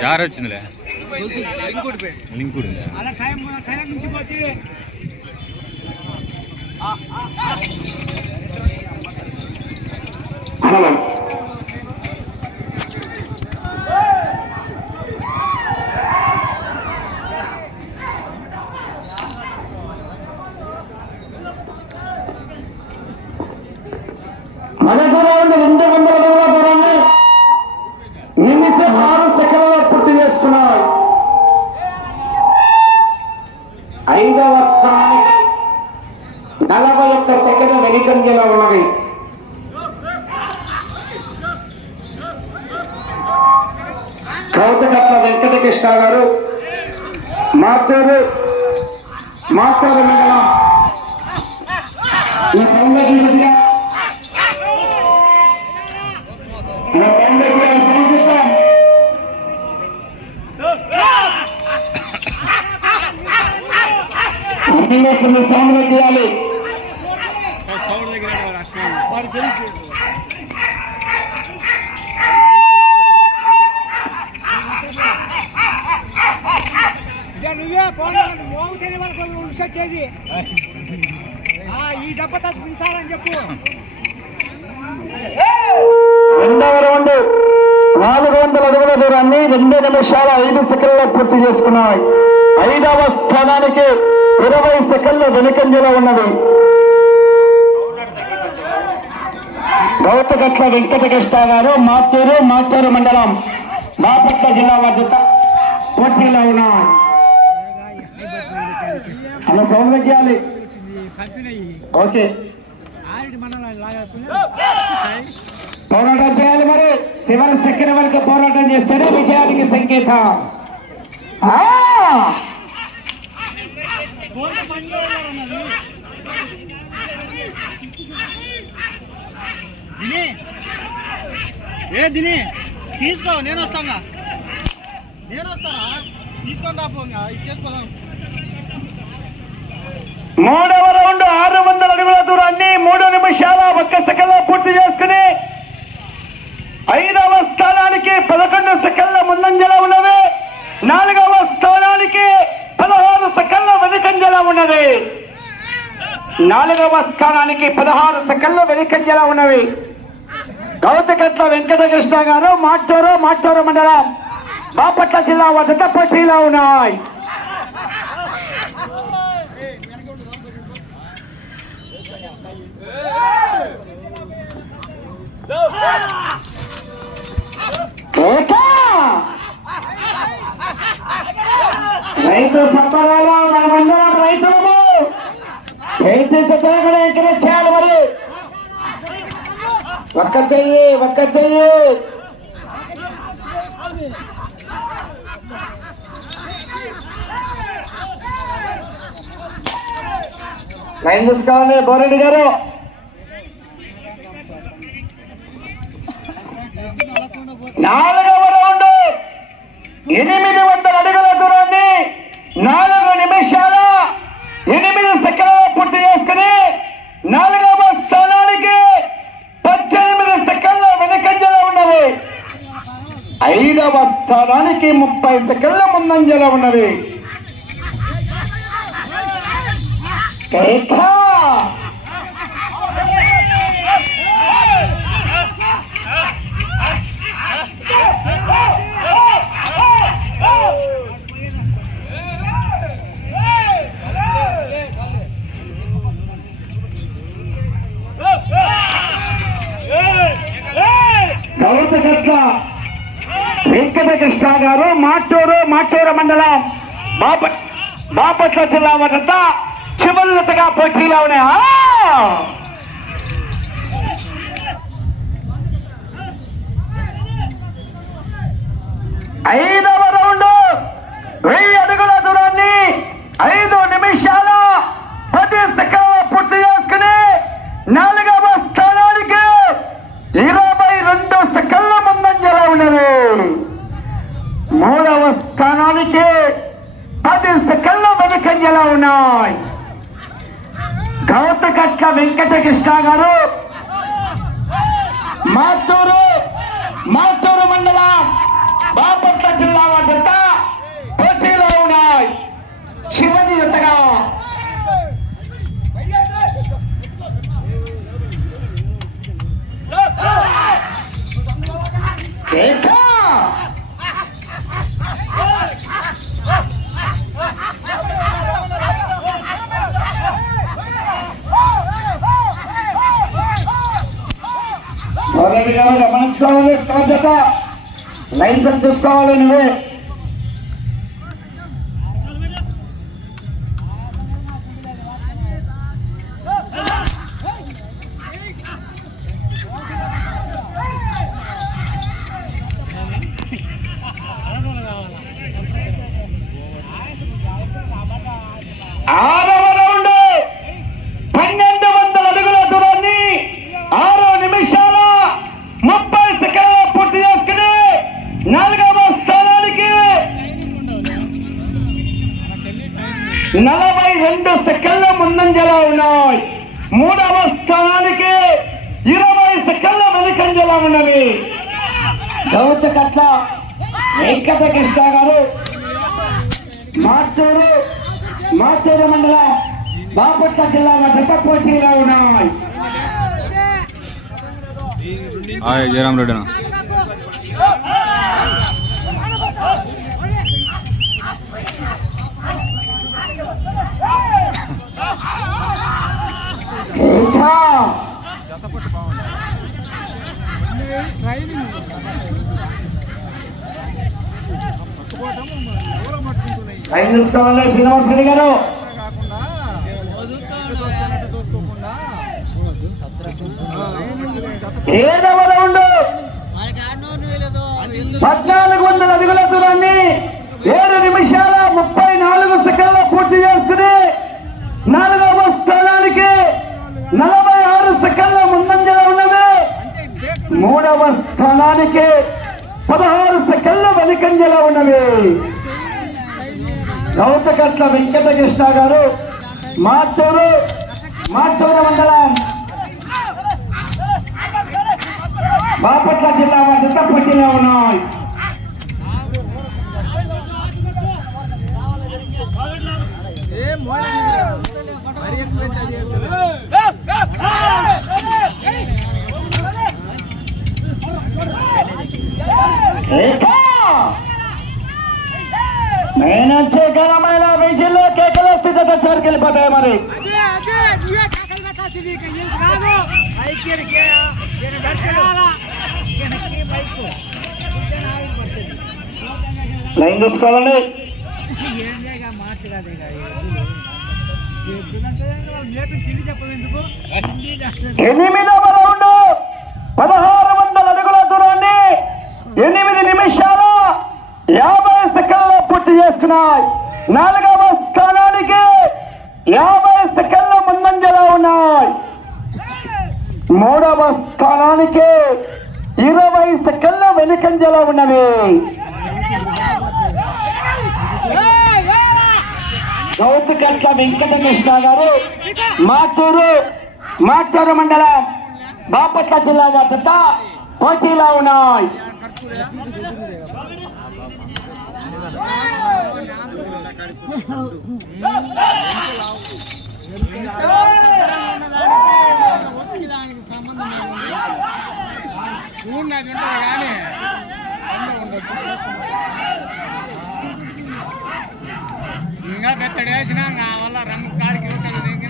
Jar వచ్చిందిలే. Link నుంచి మన రెండు వందల ఐదవ స్థానానికి నలభై ఒక్క సెకండ్ వెనుకంజలో ఉన్నది. కౌతకప్ప వెంకటకృష్ణ గారు మాతూరు మాతూరు మండలం. ఈ సౌందర్య సామన చేయాలి ఇదే నువ్వే పోనీ మోగు తెలియ వాళ్ళకి ఉడిసొచ్చేది ఈ దెబ్బ తప్పించాలని చెప్పు. రెండవ రౌండ్. నాలుగు వందల అడుగుల దూరాన్ని రెండు నిమిషాల ఐదు సెకండ్లో పూర్తి చేసుకున్నాయి. ఐదవ స్థానానికి ఇరవై సెకండ్ల వెనుకంజలో ఉన్నది. గౌతగట్ల వెంకటకృష్ణ గారు మాతూరు మాతూరు మండలం బాపట్ల జిల్లా వద్ద పోటీలో ఉన్నాయి అలా సౌండ్ తగ్గాలి ఓకే. పోరాటం చేయాలి మరి. చివరి సెకండ్ వరకు పోరాటం చేస్తేనే విజయానికి సంకేతం. దిని ఏ దిని తీసుకో నేను వస్తాగా. నేను వస్తానా? తీసుకొని రాపోగా ఇచ్చేసుకోదాం మూడవ రౌండ్ ఆరు వందల అడుగుల దూరాన్ని మూడు నిమిషాల ఒక్క సెకండ్లో పూర్తి చేసుకుని ఐదవ స్థానానికి పదకొండు సెకండ్ల ముందంజలో ఉన్నవి. నాలుగవ స్థానానికి పదహారు సెకండ్ల వెనుకంజలో ఉన్నది. నాలుగవ స్థానానికి పదహారు సెకండ్ల వెనుకంజలో ఉన్నవి. గౌతకట్ల వెంకటకృష్ణ గారు మాటూరు మాటూరు మండలం బాపట్ల జిల్లా వద్ద పోటీలో ఉన్నాయి. రైతు సంబరాలు ఎంకరేజ్ చేయాలి మరి. ఒక్క చెయ్యి ఒక్క చెయ్యి. లైన్ చూసుకోవాలి బోరెడ్డి గారు. నాలుగవ రౌండ్. ఎనిమిది వందల అడుగుల దూరాన్ని నాలుగు నిమిషాల ఎనిమిది సెకండ్ల పూర్తి చేసుకుని నాలుగవ స్థానానికి పద్దెనిమిది సెకండ్ల వెనుకంజలో ఉన్నవి ఐదవ స్థానానికి ముప్పై సెకండ్ల ముందంజలో ఉన్నవి కేక! వెంకటకృష్ణ గారు మాటూరు మాటూరు మండలం. బాప బాపట్ల జిల్లా వద్ద చివరిగా పోటీలో ఉన్నాయా? ఐదవ రౌండ్ వెయ్యి అడుగుల దూరాన్ని ఐదు నిమిషాలు గమనించుకోవాలి జత లైసెన్స్ చూసుకోవాలి నువ్వే వెంకట కృష్ణ గారు మార్చూరు మార్చూరు మండల బాపట్ల జిల్లా జత పోటీలో ఉన్నాయి హాయ్ జయరామ్ రెడ్డి అన్న ఐదు లైన్ చూసుకోవాలి గారు. ఏడవ రౌండ్ పద్నాలుగు వందల అడుగుల దూరాన్ని ఏడు నిమిషాల ముప్పై నాలుగు సెకండ్ల పూర్తి చేసుకుని నాలుగవ స్థానానికి నలభై ఆరు సెకండ్ల ముందంజలో ఉన్నది. మూడవ స్థానానికి వెనుకంజలో ఉన్నవి గౌతకట్ల వెంకటకృష్ణ గారు మాటూరు మాటూరు మండలం బాపట్ల జిల్లా వద్ద పోటీలో ఉన్నాయి ఏకా! నేనొచ్చే ఘనమైన విజయంలో కేకల స్థితి చివరికి వెళ్ళిపోతాయి మరి అదే అదే నువ్వే కాకలు పెట్టాల్సింది ఇక ఏం కాదు ఐక్యడికి నేను పెట్టాలా లైన్ చూసుకోవాలండి ఏం లేక మాట కాదే ఎద్దులంటే మేపి తిండి చెప్పవు ఎందుకు ఎనిమిదవ రౌండ్ పదహారు వందల అడుగుల దూరాన్ని ఎనిమిది నిమిషాల యాభై సెకండ్ల వచ్చినాయి. నాలుగవ స్థానానికి యాభై సెకండ్ల ముందంజలో ఉన్నాయి. మూడవ స్థానానికి ఇరవై సెకండ్ల వెనుకంజలో ఉన్నవి. గౌతికట్ల వెంకటకృష్ణ గారు మాటూరు మాటూరు మండలం బాపట్ల జిల్లా వద్ద పోటీలో ఉన్నాయి. ఇంకా పెద్దడు వేసినా వల్ల రంగు కాడికి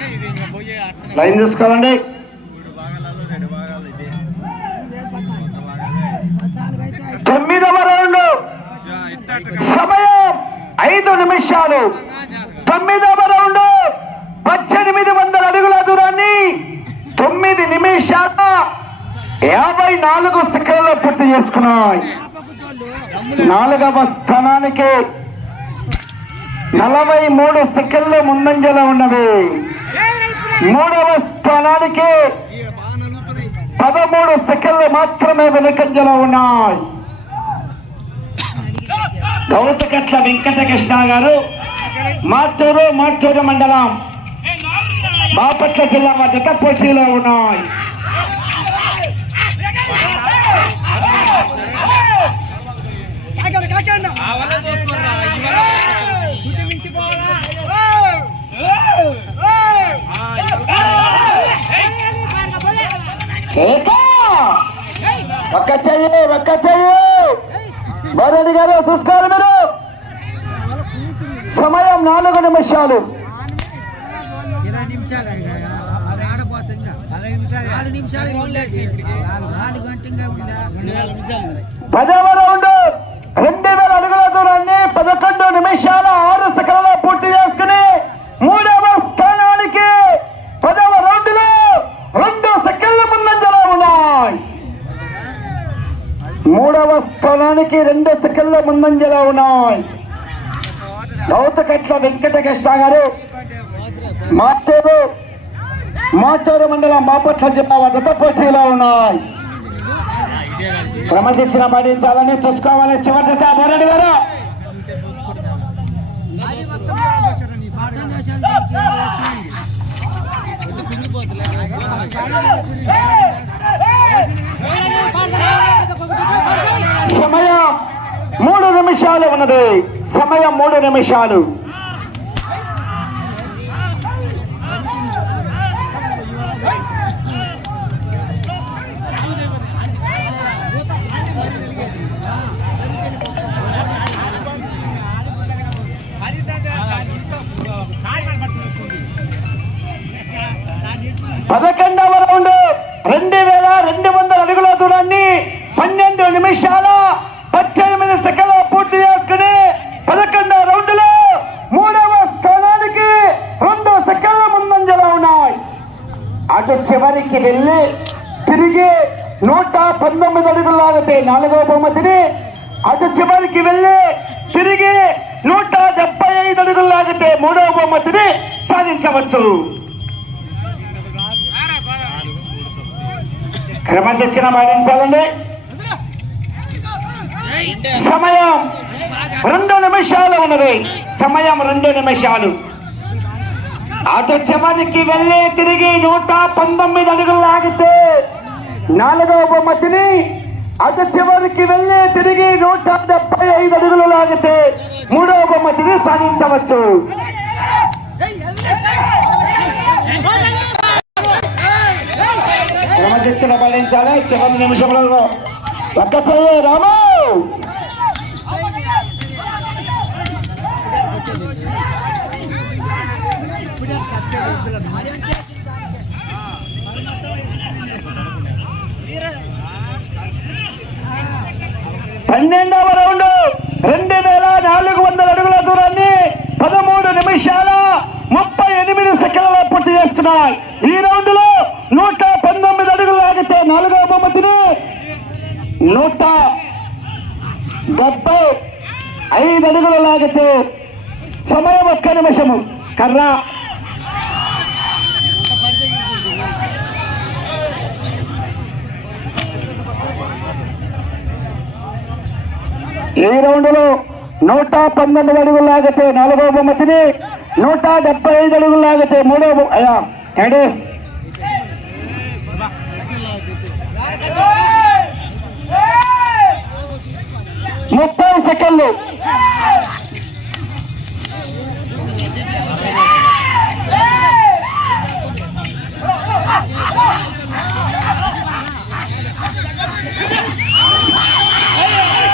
ఇది. ఇంకా పోయి లైన్ చూసుకోవాలండి తొమ్మిదవ సమయం ఐదు నిమిషాలు. తొమ్మిదవ రౌండ్. పద్దెనిమిది వందల అడుగుల దూరాన్ని తొమ్మిది నిమిషాల యాభై నాలుగు సెకండ్లు పూర్తి చేసుకున్నాయి. నాలుగవ స్థానానికి నలభై మూడు సెకండ్లు ముందంజలో ఉన్నవి. మూడవ స్థానానికి పదమూడు సెకండ్లు మాత్రమే వెనుకంజలో ఉన్నాయి. గౌతకట్ల వెంకటకృష్ణ గారు మాటూరు మాటూరు మండలం బాపట్ల జిల్లా వద్ద పోటీలో ఉన్నాయి! ఒక్క చెయ్యి ఒక్క చెయ్యి! భరణి గారు చూసుకోవాలి మీరు. సమయం నాలుగు నిమిషాలు. ఇరవై నిమిషాలు అయ్యాయి. ఆడపోతుంది ఇంకా. నాలుగు నిమిషాలు ఇంకా ఉండలేదు. నాలుగు గంటలు ఇంకా ఉందా? పదవ రౌండ్ రెండు వేల అడుగుల దూరాన్ని పదకొండు నిమిషాల ఆరు సెకండ్లలో పూర్తి చేసుకుని మూడవ స్థానానికి పదవ రౌండ్లో రెండు సెకండ్ల ముందంజలో ఉన్నాయి మూడవ స్థానానికి రెండు మంజలో ముందంజలో ఉన్నాయి. గౌతకట్ల వెంకటకృష్ణ గారు మాచూరు మాచూరు మండలం బాపట్ల జిల్లా వద్ద పోటీలో ఉన్నాయి. క్రమశిక్షణ పాటించాలని చూసుకోవాలి. చివరి జత బోరెడ్డి గారు. సమయం మూడు నిమిషాలు ఉన్నది. సమయం మూడు నిమిషాలు. పదకొండు రౌండ్ రెండు వేల రెండు వందల అడుగుల దూరాన్ని పన్నెండు నిమిషాల పద్దెనిమిది సెకండ్ల పూర్తి చేసుకుని పదకొండవ రౌండ్లో మూడవ స్థానానికి రెండు సెకండ్ల ముందంజలో ఉన్నాయి అటు చివరికి వెళ్ళి తిరిగి నూట పంతొమ్మిది అడుగులు లాగితే నాలుగవ బహుమతిని అటు చివరికి వెళ్ళి తిరిగి నూట డెబ్బై ఐదు అడుగులు లాగితే మూడవ బహుమతిని సాధించవచ్చు క్రమశిక్షణ పాటించాలండి. సమయం రెండు నిమిషాలు ఉన్నది. సమయం రెండు నిమిషాలు. అటు చివరికి వెళ్ళి తిరిగి నూట పంతొమ్మిది అడుగులు లాగితే నాలుగవ బొమ్మతిని అటు చివరికి వెళ్ళి తిరిగి నూట డెబ్బై ఐదు అడుగులు లాగితే మూడవ బొమ్మతిని సాధించవచ్చు. క్రమశిక్షణ పాటించాలి. చివరి నిమిషంలో ఒక్క చెయ్యి రాము! పన్నెండవ రౌండ్ రెండు వేల నాలుగు వందల అడుగుల దూరాన్ని పదమూడు నిమిషాల తొమ్మిది సెకండ్ల పూర్తి చేసుకున్నాయి ఈ రౌండ్లో నూట పంతొమ్మిది అడుగులు లాగితే నాలుగో బహుమతిని నూట డెబ్బై ఐదు అడుగులు లాగితే సమయం ఒక్క నిమిషము. కర్రా. ఈ రౌండ్లో నూట పంతొమ్మిది అడుగులు లాగితే నాలుగో బహుమతిని నూట డెబ్బై ఐదు అడుగులు లాగితే మూడో బహు- ముప్పై సెకండ్లు.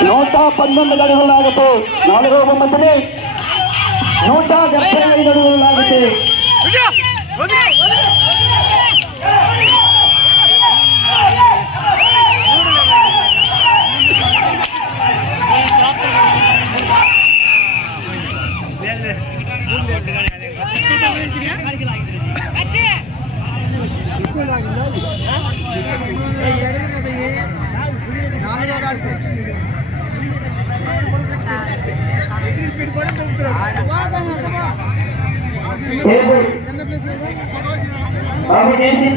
నూట పంతొమ్మిది అడుగులు లాగితే నాలుగో బొమ్మతిని నూట డెబ్బై ఐదు అడుగులు లాగితే నాలుగో కాడికి వచ్చింది. టేబుల్ బాబు చేసి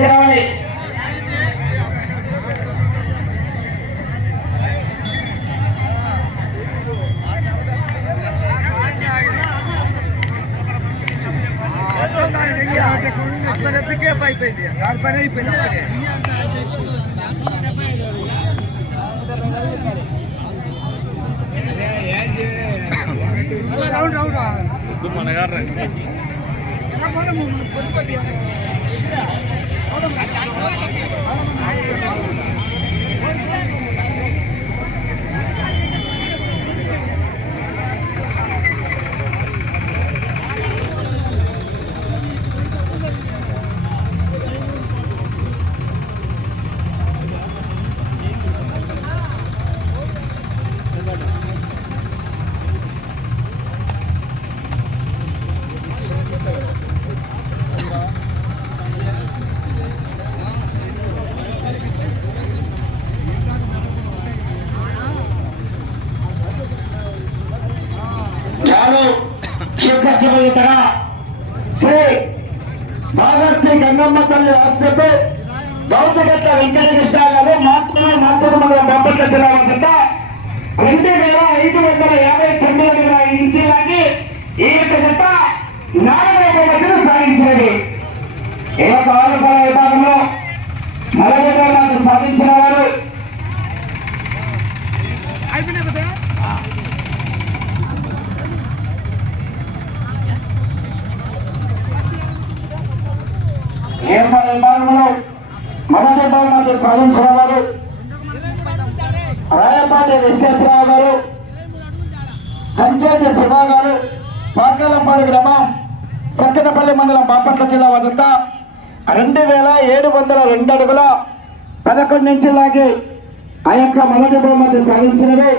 అసలు ఎత్తుకే పైపోయింది దాని అయిపోయింది. tú me agarras. గంగమ్మ తల్లి గౌతగట్ల వెంకటకృష్ణ గారు మాత్రమే మాతృ మన బొబ్బట్ల జిల్లా వద్ద రెండు వేల ఐదు వందల యాభై తొమ్మిది అడుగుల ఇంచులకి ఈ యొక్క సాధించిన వారు రాయపాటి విశ్వేశ్వరరావు గారు కంచేటి శివ గారు పాకాలంపాడు గ్రామం సత్తెనపల్లి మండలం బాపట్ల జిల్లా వద్ద రెండు వేల ఏడు వందల రెండు అడుగుల పదకొండు నుంచి లాగి ఆ యొక్క మొదటి బహుమతి సాధించినవి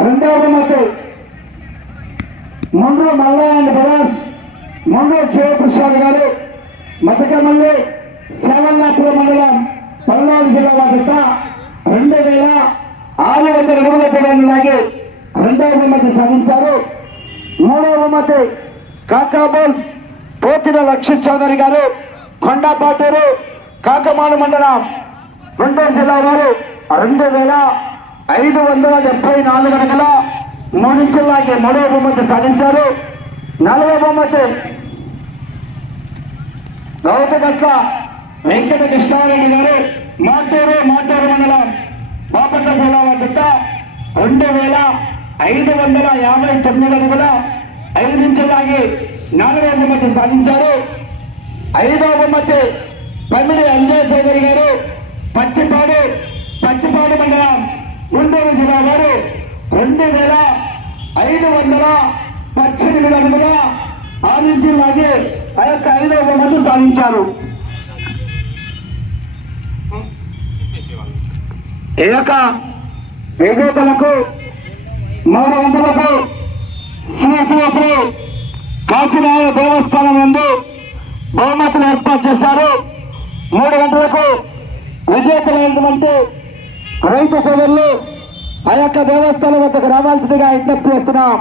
రెండవ బహుమతి ముందు మల్లయ్య బ్రదర్స్ ముందు శివప్రసాద్ గారు మతకమల్లి సేవల్లాపురం మండలం పల్నాడు జిల్లా వద్ద రెండు వేల ఆరు వందల అడుగుల దూరాన్ని లాగి రెండవ బహుమతి సాధించారు మూడవ బహుమతి కాకాబోల్ పోతిన లక్ష్మీ చౌదరి గారు కొండాపాటూరు కాకమాను మండలం గుంటూరు జిల్లా వారు రెండు వేల ఐదు వందల డెబ్బై నాలుగు అడుగుల మూడించులాగే మూడవ బహుమతి సాధించారు నాలుగవ బహుమతి గౌతగట్ల వెంకట కృష్ణారెడ్డి గారు మాటూరు మాటూరు మండలం బాపట్ల జిల్లా వద్ద రెండు వేల ఐదు వందల యాభై తొమ్మిది అడుగుల ఐదు నిమిషాలాగి నాలుగవ బహుమతి సాధించారు. ఐదవ బహుమతి పమిడి అంజయ్ చౌదరి గారు పత్తిపాడు పత్తిపాడు మండలం గుంటూరు జిల్లా వారు రెండు వేల ఐదు వందల పద్దెనిమిది అడుగుల ఆరు నుంచి ఆ యొక్క ఐదవ బహుమతి సాధించారు. ఈ యొక్క విజేతలకు మూడు వందలకు శ్రీ శ్రీ శ్రీ కాశీనాయ దేవస్థానం ముందు బహుమతులు ఏర్పాటు చేశారు. మూడు గంటలకు విజేతలైనటువంటి రైతు సోదరులు ఆ యొక్క దేవస్థానం వద్దకు రావాల్సిందిగా విజ్ఞప్తి చేస్తున్నాం.